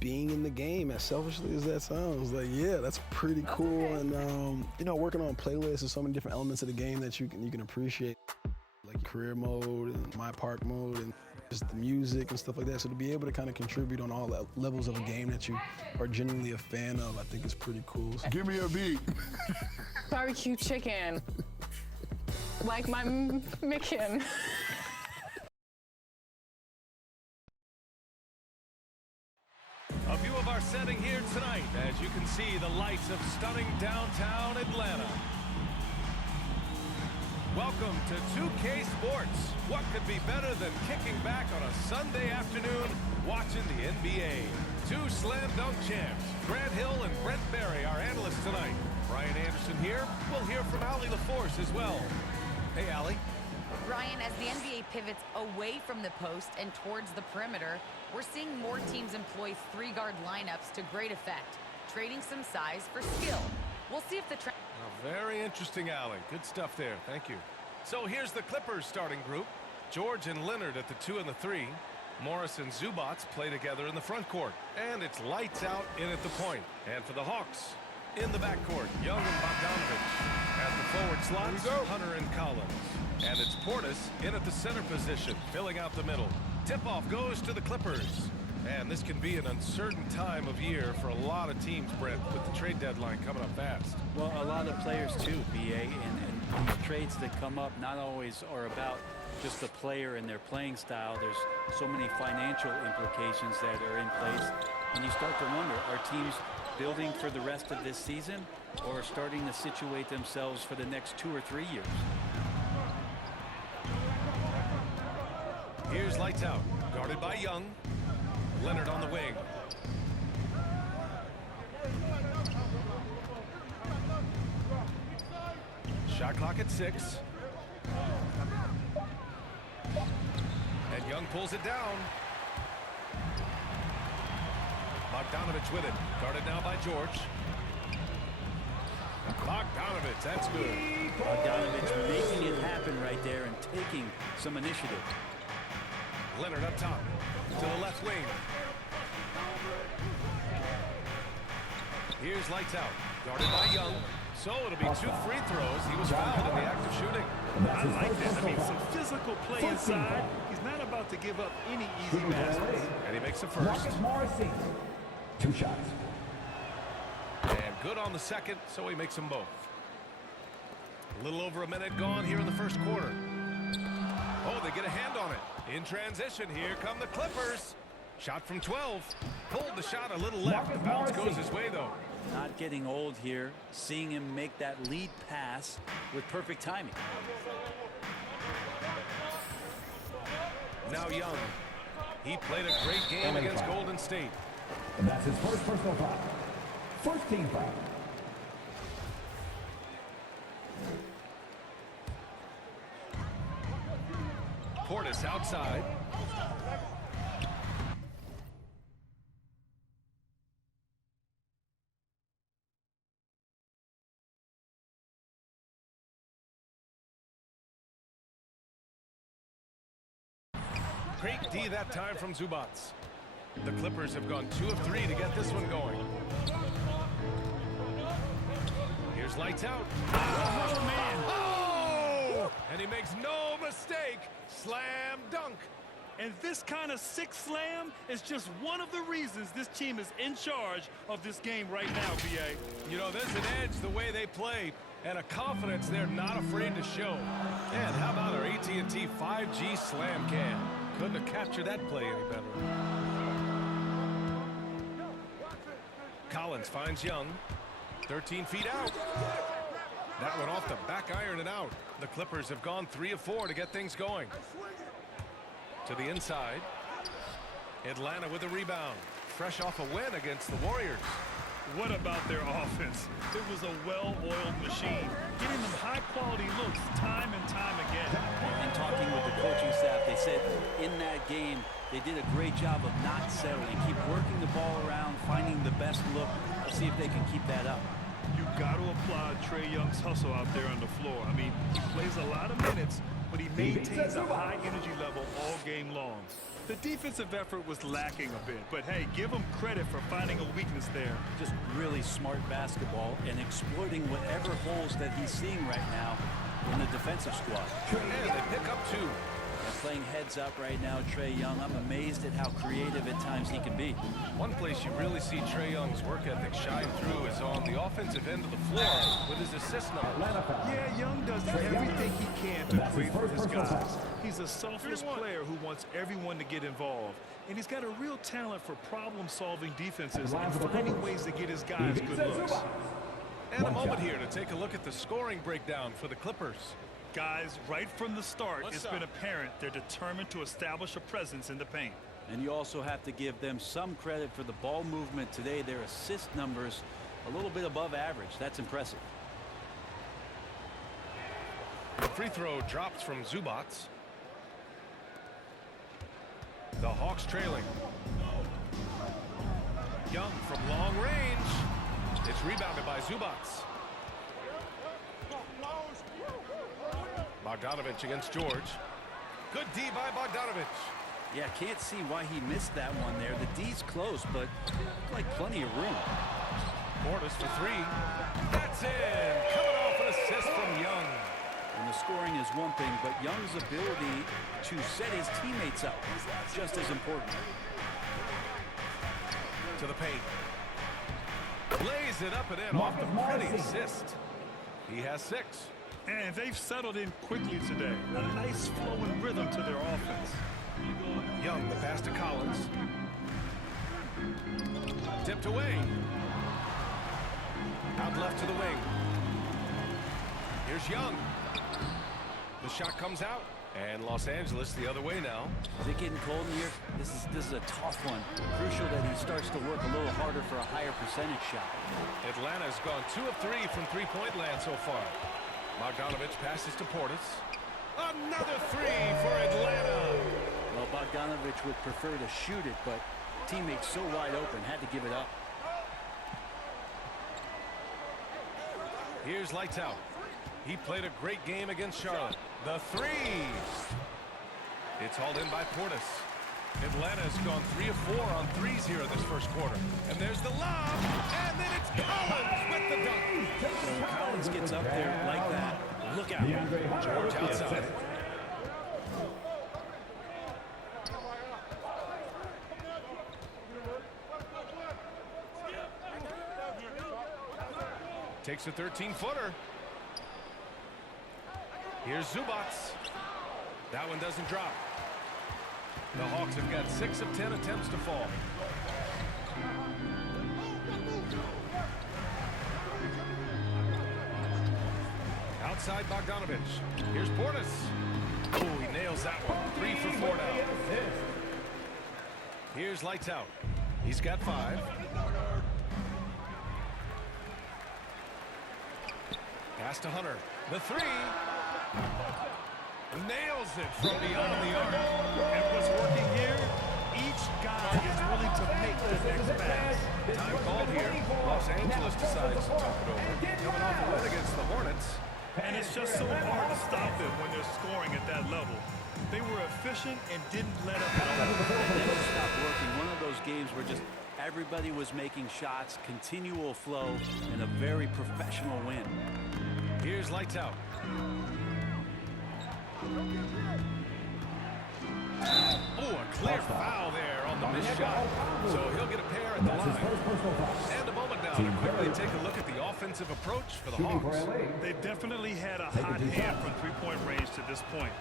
being in the game, as selfishly as that sounds. Like, yeah, that's pretty cool. And you know, working on playlists and so many different elements of the game that you can appreciate, like career mode and my park mode and just the music and stuff like that. So to be able to kind of contribute on all levels of a game that you are genuinely a fan of, I think is pretty cool. Give me a beat. Barbecue chicken. Like my Micken. A view of our setting here tonight, as you can see the lights of stunning downtown Atlanta. Welcome to 2K Sports. What could be better than kicking back on a Sunday afternoon watching the NBA? Two slam dunk champs, Grant Hill and Brent Barry, our analysts tonight. Brian Anderson here. We'll hear from Allie LaForce as well. Hey, Allie. Ryan, as the NBA pivots away from the post and towards the perimeter, we're seeing more teams employ three-guard lineups to great effect, trading some size for skill. We'll see if the trend... Very interesting, Allie. Good stuff there. Thank you. So here's the Clippers starting group. George and Leonard at the 2 and the 3. Morris and Zubats play together in the front court. And it's lights out in at the point. And for the Hawks, in the backcourt, Young and Bogdanovich. At the forward slots, Hunter and Collins. And it's Portis in at the center position, filling out the middle. Tip-off goes to the Clippers. And this can be an uncertain time of year for a lot of teams, Brent, with the trade deadline coming up fast. Well, a lot of players too, BA, and these trades that come up not always are about just the player and their playing style. There's so many financial implications that are in place, and you start to wonder, are teams building for the rest of this season or starting to situate themselves for the next 2 or 3 years? Here's lights out, guarded by Young. Leonard on the wing. Shot clock at 6. And Young pulls it down. Bogdanovich with it. Guarded now by George. Bogdanovich, that's good. Bogdanovich making it happen right there and taking some initiative. Leonard up top. To the left wing. Here's lights out. Guarded by Young. So it'll be 2 free throws. He was fouled in the act of shooting. I like that. I mean, some physical play inside. He's not about to give up any easy baskets. And he makes the first. 2 shots. And good on the second, so he makes them both. A little over a minute gone here in the first quarter. Oh, they get a hand on it. In transition, here come the Clippers. Shot from 12. Pulled the shot a little left. The bounce goes his way, though. Not getting old here. Seeing him make that lead pass with perfect timing. Now Young. He played a great game against Golden State. And that's his first personal foul. First team foul. Portis outside. Great D that time from Zubats. The Clippers have gone 2 of 3 to get this one going. Here's lights out. Oh, man. Oh! And he makes no mistake. Slam dunk. And this kind of sick slam is just one of the reasons this team is in charge of this game right now, BA. You know, there's an edge the way they play and a confidence they're not afraid to show. And how about our AT&T 5G slam cam? Couldn't have captured that play any better. Collins finds Young. 13 feet out. That one off the back iron and out. The Clippers have gone 3 of 4 to get things going. To the inside. Atlanta with a rebound. Fresh off a win against the Warriors. What about their offense? It was a well-oiled machine, getting them high-quality looks time and time again. And talking with the coaching staff, they said in that game they did a great job of not settling. Keep working the ball around, finding the best look. Let's see if they can keep that up. You've got to applaud Trae Young's hustle out there on the floor. I mean, he plays a lot of minutes, but he maintains a high energy level all game long. The defensive effort was lacking a bit, but hey, give him credit for finding a weakness there. Just really smart basketball and exploiting whatever holes that he's seeing right now in the defensive squad. And they pick up 2. Playing heads up right now, Trae Young. I'm amazed at how creative at times he can be. One place you really see Trae Young's work ethic shine through is on the offensive end of the floor with his assist numbers. Yeah, Young does everything he can to create for his guys. He's a selfless player who wants everyone to get involved. And he's got a real talent for problem-solving defenses and finding ways to get his guys good looks. And a moment here to take a look at the scoring breakdown for the Clippers. Guys, right from the start, it's been apparent they're determined to establish a presence in the paint. And you also have to give them some credit for the ball movement today. Their assist numbers a little bit above average. That's impressive. The free throw drops from Zubats. The Hawks trailing. Young from long range. It's rebounded by Zubats. Bogdanovich against George. Good D by Bogdanovich. Yeah, can't see why he missed that one there. The D's close, but like plenty of room. Portis for 3. That's in. Coming off an assist from Young. And the scoring is one thing, but Young's ability to set his teammates up is just as important. To the paint. Lays it up and in off the pretty assist. He has 6. And they've settled in quickly today. A nice flowing rhythm to their offense. Young, the pass to Collins. Tipped away. Out left to the wing. Here's Young. The shot comes out. And Los Angeles the other way now. Is it getting cold in here? This is a tough one. Crucial that he starts to work a little harder for a higher percentage shot. Atlanta's gone 2 of 3 from three-point land so far. Bogdanovich passes to Portis. Another 3 for Atlanta. Well, Bogdanovich would prefer to shoot it, but teammates so wide open, had to give it up. Here's lights out. He played a great game against Charlotte. The 3. It's hauled in by Portis. Atlanta's gone 3 of 4 on threes here in this first quarter. And there's the lob. And then it's Collins with the dunk. When Collins gets up there like that, look out. George outside. Takes a 13-footer. Here's Zubats. That one doesn't drop. The Hawks have got 6 of 10 attempts to fall. Outside Bogdanovich. Here's Portis. Oh, he nails that one. 3 for 4 now. Here's lights out. He's got 5. Pass to Hunter. The 3. Nails it from beyond the arc. And what's working here? Each guy is willing to make the next pass. Time called here. Los Angeles decides to talk it over. Coming off a win against the Hornets. And it's just so hard to stop them when they're scoring at that level. They were efficient and didn't let up at all. It never stopped working. One of those games where just everybody was making shots, continual flow, and a very professional win. Here's lights out. Oh, a clear foul there on the missed shot. So he'll get a pair at the line. And a moment now to quickly take a look at the offensive approach for the Hawks. They definitely had a hot hand from three-point range to this point.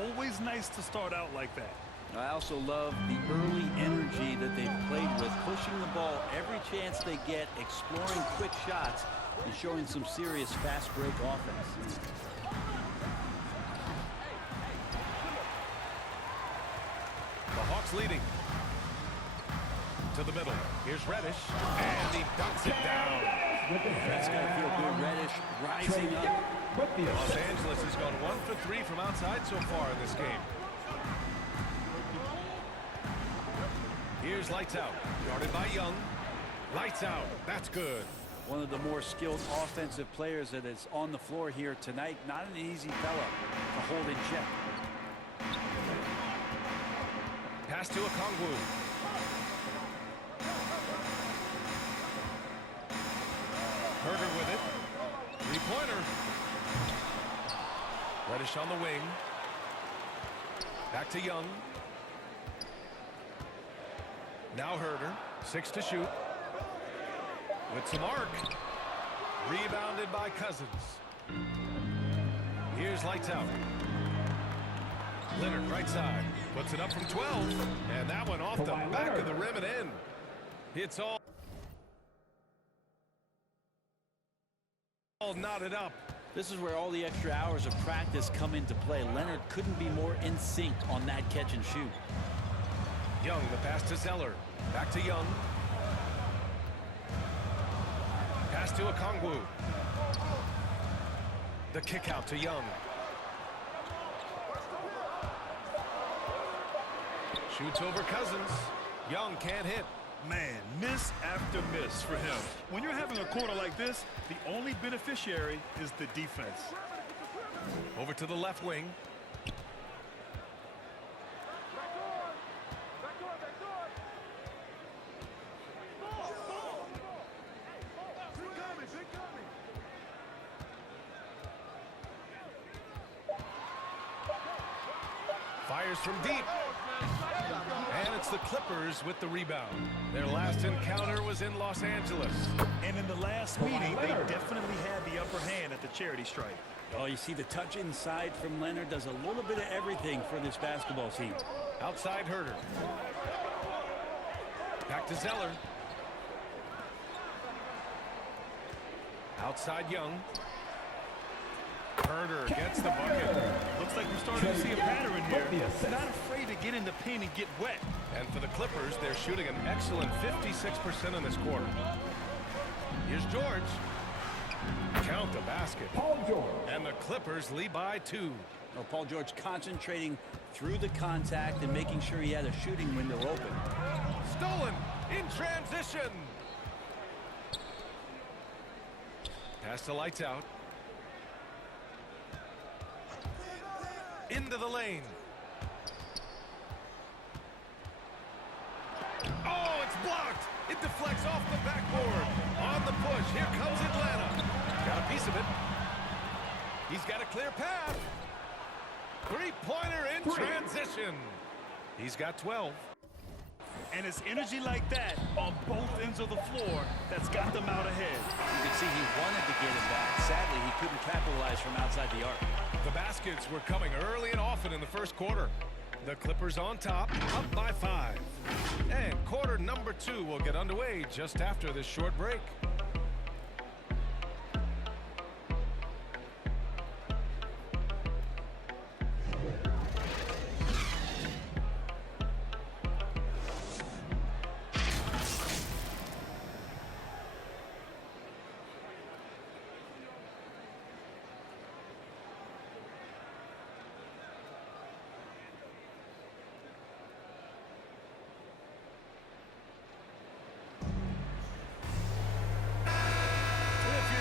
Always nice to start out like that. I also love the early energy that they've played with, pushing the ball every chance they get, exploring quick shots, and showing some serious fast break offense. The Hawks leading. To the middle. Here's Reddish. And he dunks it down. That's got to feel good. Reddish rising up. Los Angeles has gone 1 for 3 from outside so far in this game. Here's lights out. Guarded by Young. Lights out. That's good. One of the more skilled offensive players that is on the floor here tonight. Not an easy fella to hold in check. Pass to Okongwu. Herder with it. Three-pointer. Reddish on the wing. Back to Young. Now Herder. 6 to shoot. With some arc. Rebounded by Cousins. Here's lights out. Leonard right side. Puts it up from 12. And that one off the back of the rim and in. It's all knotted up. This is where all the extra hours of practice come into play. Leonard couldn't be more in sync on that catch and shoot. Young, the pass to Zeller. Back to Young. Pass to Okongwu. The kick out to Young. Shoots over Cousins. Young can't hit. Man, miss after miss for him. When you're having a quarter like this, the only beneficiary is the defense. Over to the left wing. Fires from deep. And it's the Clippers with the rebound. Their last encounter was in Los Angeles. And in the last meeting, they definitely had the upper hand at the charity stripe. Oh, you see the touch inside from Leonard does a little bit of everything for this basketball team. Outside Herder. Back to Zeller. Outside Young. Herder gets the bucket. Looks like we're starting to see a pattern here. Not afraid to get in the paint and get wet. And for the Clippers, they're shooting an excellent 56% in this quarter. Here's George. Count the basket. Paul George. And the Clippers lead by 2. Oh, Paul George concentrating through the contact and making sure he had a shooting window open. Stolen in transition. Pass to lights out. Into the lane. Oh, it's blocked. It deflects off the backboard. On the push. Here comes Atlanta. Got a piece of it. He's got a clear path. Three-pointer in transition. He's got 12. And it's energy like that on both ends of the floor that's got them out ahead. You can see he wanted to get it back. Sadly, he couldn't capitalize from outside the arc. The baskets were coming early and often in the first quarter. The Clippers on top, up by 5. And quarter number 2 will get underway just after this short break.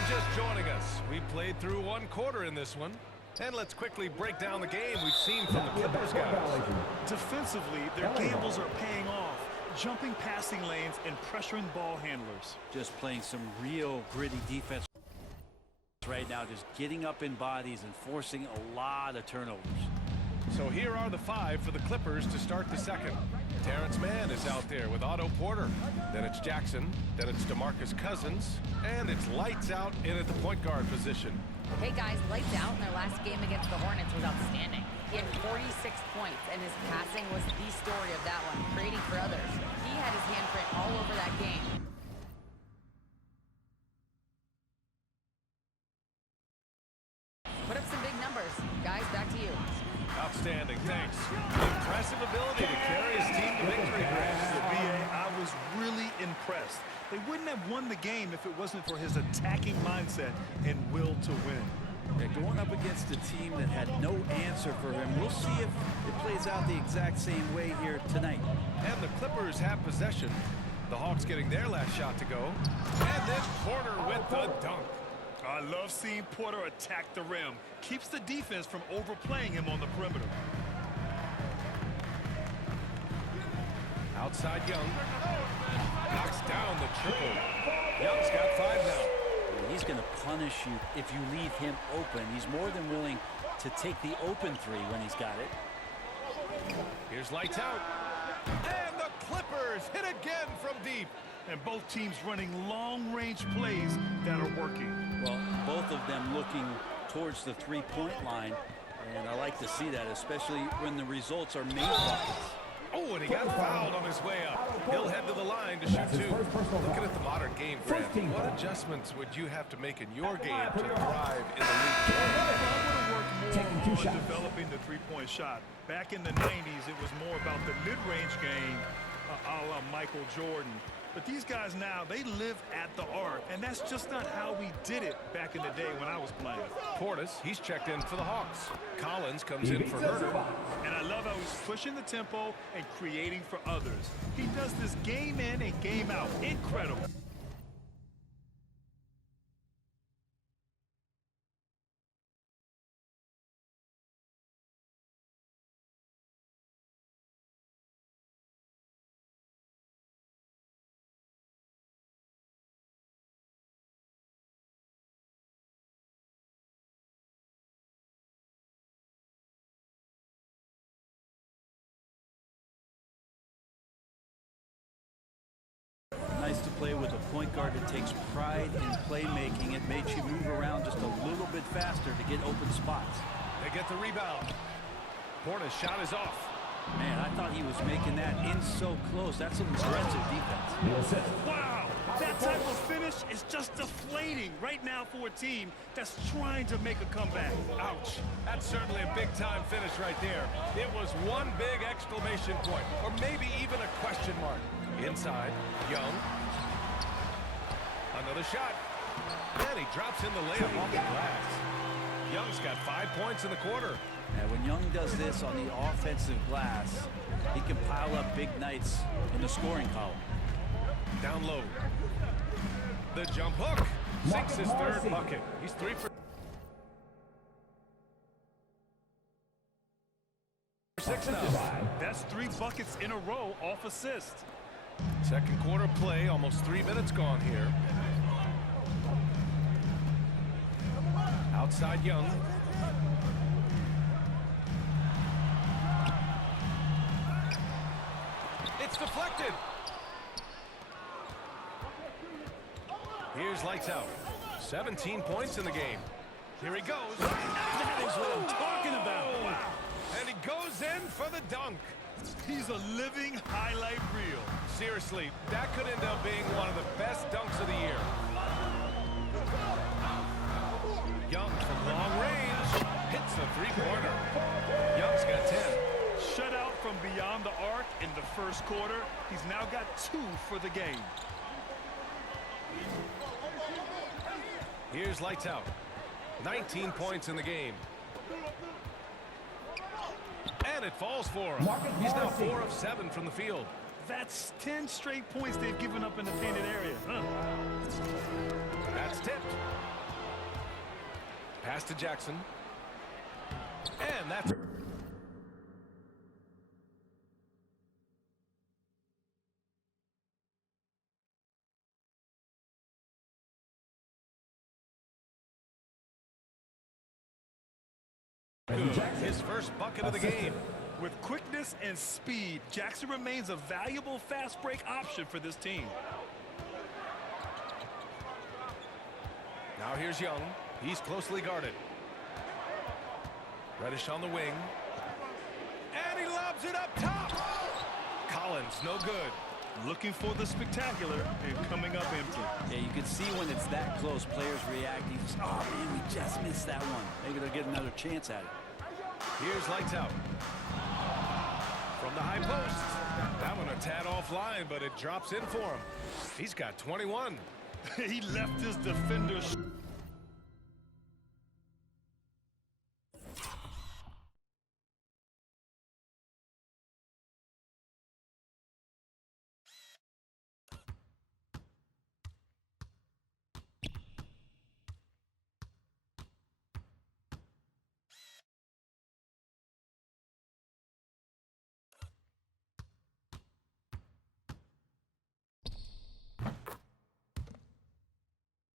Just joining us, we played through one quarter in this one, and let's quickly break down the game we've seen from the Clippers guys. Defensively, their gambles are paying off, jumping passing lanes and pressuring ball handlers. Just playing some real gritty defense right now, just getting up in bodies and forcing a lot of turnovers. So here are the 5 for the Clippers to start the second. Terrence Mann is out there with Otto Porter. Then it's Jackson. Then it's DeMarcus Cousins. And it's lights out in at the point guard position. Hey guys, lights out in their last game against the Hornets was outstanding. He had 46 points, and his passing was the story of that one, creating for others. He had his handprint all over that game. Put up some big numbers. Guys, back to you. Outstanding, thanks. Impressive ability to carry his team to victory, Grant. I was really impressed. They wouldn't have won the game if it wasn't for his attacking mindset and will to win. They're going up against a team that had no answer for him. We'll see if it plays out the exact same way here tonight. And the Clippers have possession. The Hawks getting their last shot to go. And then Porter with the dunk. I love seeing Porter attack the rim. Keeps the defense from overplaying him on the perimeter. Outside Young. Knocks down the triple. Young's got 5 now. He's going to punish you if you leave him open. He's more than willing to take the open three when he's got it. Here's lights out. And the Clippers hit again from deep. And both teams running long-range plays that are working. Well, both of them looking towards the three-point line. And I like to see that, especially when the results are made buckets. Oh, and he got fouled on his way up. He'll head to the line to shoot 2. Looking at the modern game, Fran, what adjustments would you have to make in your game to thrive in the league? I would have worked more on developing the three-point shot. Back in the 90s, it was more about the mid-range game, a la Michael Jordan. But these guys now, they live at the arc, and that's just not how we did it back in the day when I was playing. Portis, he's checked in for the Hawks. Collins comes in for Herter. And I love how he's pushing the tempo and creating for others. He does this game in and game out. Incredible. Nice to play with a point guard that takes pride in playmaking. It makes you move around just a little bit faster to get open spots. They get the rebound. Portis' shot is off. Man, I thought he was making that in so close. That's some aggressive defense. Wow, that type of finish is just deflating right now for a team that's trying to make a comeback. Ouch. That's certainly a big-time finish right there. It was one big exclamation point, or maybe even a question mark. Inside, Young. Another shot. And he drops in the layup off the glass. Young's got 5 points in the quarter. And when Young does this on the offensive glass, he can pile up big nights in the scoring column. Down low. The jump hook. Sinks his 3rd bucket. He's 3 for 6 now. That's 3 buckets in a row off assist. Second quarter play, almost 3 minutes gone here. Outside Young. It's deflected. Here's lights out. 17 points in the game. Here he goes. That is what I'm talking about. Wow. And he goes in for the dunk. He's a living highlight reel. Seriously, that could end up being one of the best dunks of the year. Young from long range hits the 3-pointer. Young's got 10. Shut out from beyond the arc in the first quarter. He's now got 2 for the game. Here's lights out. 19 points in the game. And it falls for him. He's now 4 of 7 from the field. That's 10 straight points they've given up in the painted area. That's tipped. Pass to Jackson. And that's... his first bucket of the game. With quickness and speed, Jackson remains a valuable fast break option for this team. Now here's Young. He's closely guarded. Reddish on the wing. And he lobs it up top. Collins, no good. Looking for the spectacular and coming up empty. Yeah, you can see when it's that close, players reacting. Oh, man, we just missed that one. Maybe they'll get another chance at it. Here's lights out. From the high post. That one a tad offline, but it drops in for him. He's got 21. He left his defenders